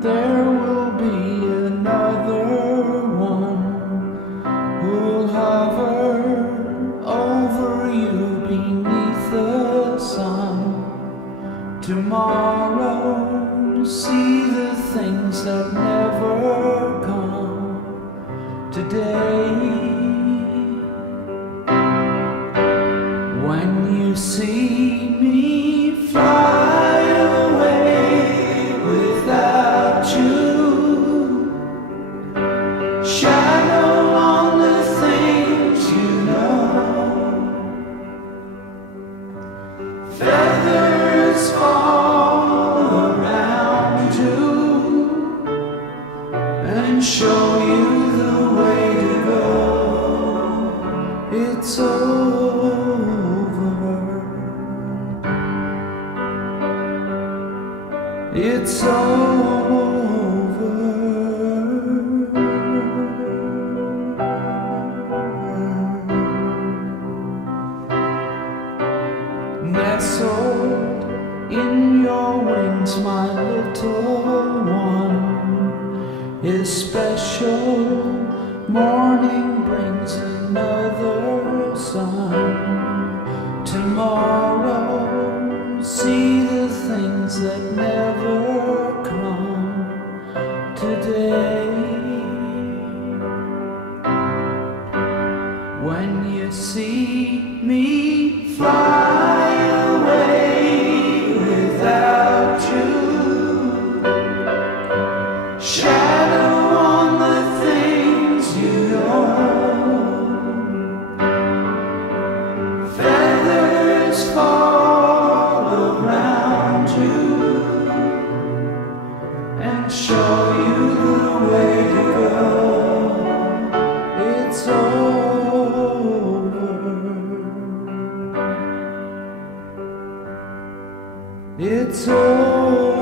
there will be another one who'll hover over you beneath the sun. Tomorrow, see the things that never come today. When you see me fly away without you, shadow on the things you know, feathers fall around you and show you the way to go. It's it's over. Nestled in your wings, my little one, is special. Morning brings another sun. Tomorrow, see the things that never come today. When you see me fly away without you, shadow on the things you know, feathers fall around you and show you the way to go. It's over. It's over.